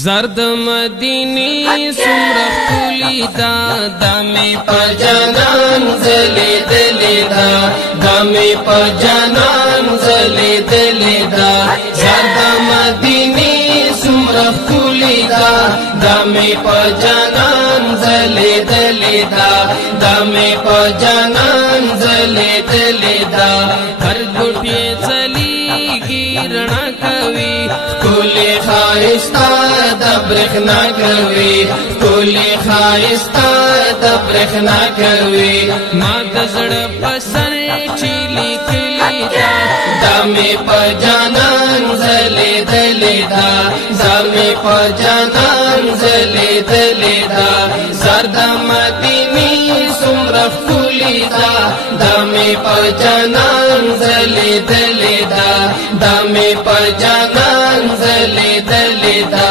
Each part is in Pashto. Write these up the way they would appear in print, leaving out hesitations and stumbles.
زرد مدینی سمرخ کلی دا دامی پا جانان زلی دلی دا دامی پا جانان زلی دلی دا زرد مدینی سمرخ کلی دا دامی پا جانان زلی دلی دا دامی پا جانان زلی دلی دا ہر گھٹی چلی گیرنا کوي کولی خایستا دبرخنا کوي کولی خایستا دبرخنا کوي ما دزړه پسر چیلی کلی دا دامي په جانان زلی دلی دا دامي په جانان زلی دلی دا زرد مدینی سمرخ کولی دا دامي په جانان زلی دلی دا دامي په جانان زلی دلی دا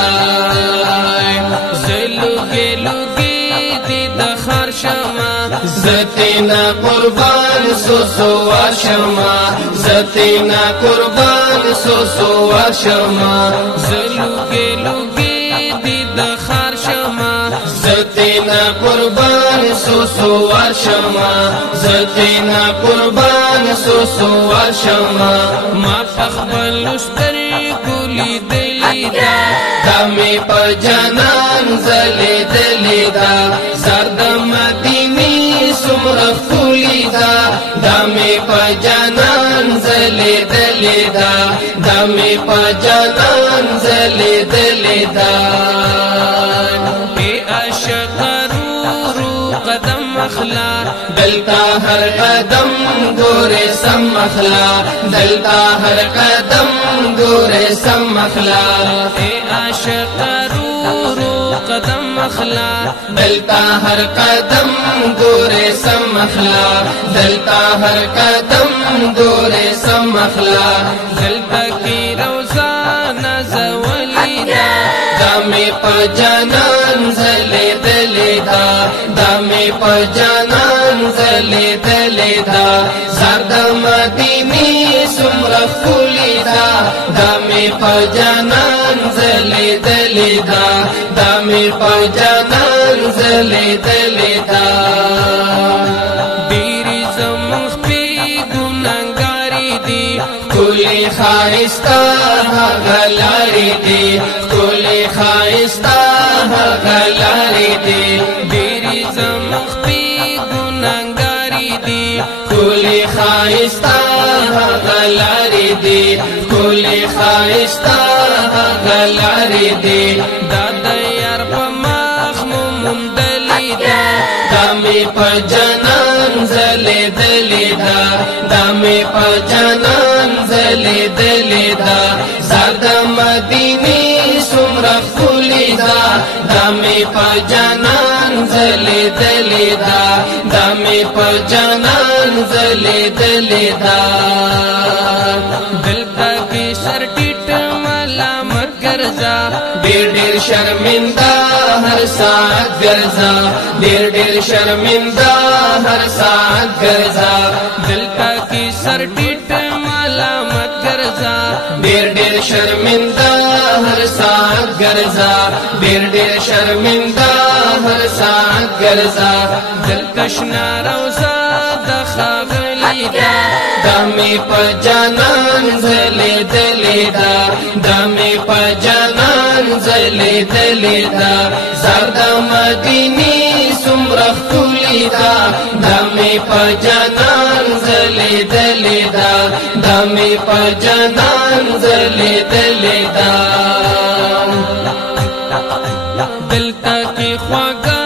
زلوگی لوگی دی دخار شما زتینا قربان سوسوار شما زتینا قربان سوسوار شما زلوگی لوگی دی دخار شما زتینا قربان سوسوار شما زتینا قربان سوسوار شما ما تخبل اشتری گولی دلی دا دامی پا جانان زلی دلی دا زرد مدینی سمرخ کولی دا دامی پا جانان زلی دلی دا دامی پا جانان زلی دلی دا قدم اخلا دلتا ہر قدم گورے سم اخلا دلتا ہر قدم گورے سم اخلا اے عاشق رو قدم اخلا دلتا ہر قدم گورے سم اخلا دلتا ہر قدم گورے سم اخلا دلتا کی روزانہ زولی دا دامی پا جانان زلی دلی دا دامی پا جانان زلی دلی دا زرد مدینی سمرخ کولی دا دامی پا جانان زلی دلی دا دامی پا جانان زلی دلی دا دیری زمخ پی گناہگاری دی کولی خائستہ غلاری دی کولی خائستہ غلاری دی دیری زمخ پی گناہگاری دی کولی خائستہ غلاری دی کولی خائستہ غلاری دی دادا یار پا مخموم دلی دا دامی پا جانان زلی دلی دا دامی پا جانان زلی دلی دا زرد مدینی سمرخ کولی دا دامی پا جانان زلی دلی دا دامی پا جانان زلی دلی دا دل پا کی سر ٹیٹ ملامت گرزا دیر دیر شرمندہ ہر ساتھ گرزا دیر دیر شرمندہ ہر ساتھ گرزا دل پا کی سر ٹیٹ ملامت گرزا دیر دیر شرمندہ ہر ساتھ گرزا دیر دیر شرمندہ ہر ساتھ گرزا دلکشنا روزا دخاغلی دا دامی پا جانان زلی دلی دا دامی پا جانان زلی دلی دا زرد مدینی سمرخ کولی دا دامی پا جانان زلی دلی دا دامی پا جانان زلی دلی دا دلتا کی خواگا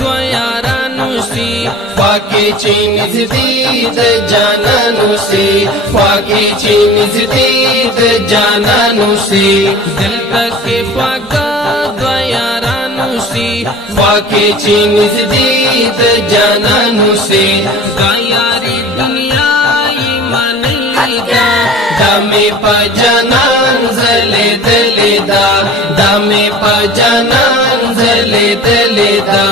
دو یارانو سی خواکی چین زدید جانانو سی خواکی چین زدید جانانو سی دلتا کی خواگا دو یارانو سی خواکی چین زدید جانانو سی دا یاری دنیا ایمان لیدا دامی پا جانان زلی دلی دا دامی پا جانان زلی دلی دا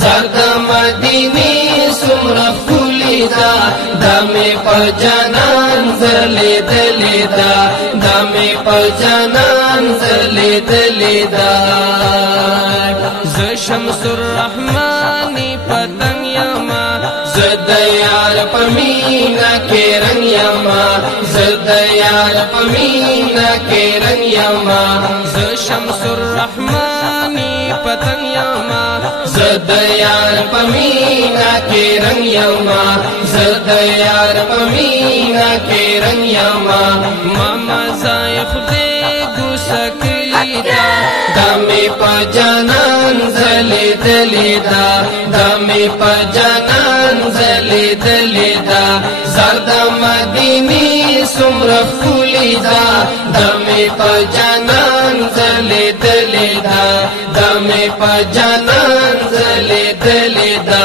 زرد مدینی سمرخ کولی دا دامی پا جانان زلی دلی دا دامی پا جانان جانان زلی دلی دا ز شمس الرحمن پتنگ یما زد یار پمینا کے رنگ یما زد یار پمینا کے رنگ یما ز شمس الرحمن پتنگ یما زد یار پمینا کے رنگ یما زد یار پمینا کے رنگ یما ماما زائف دے گسکلی دا دمی پا جانان زلی دلی دا دمی پا جانان زلی دلی دا زرد مدینی سمرخ کولی دا دمی پا جانان زلی دلی دا دمی پا جانان زلی دلی دا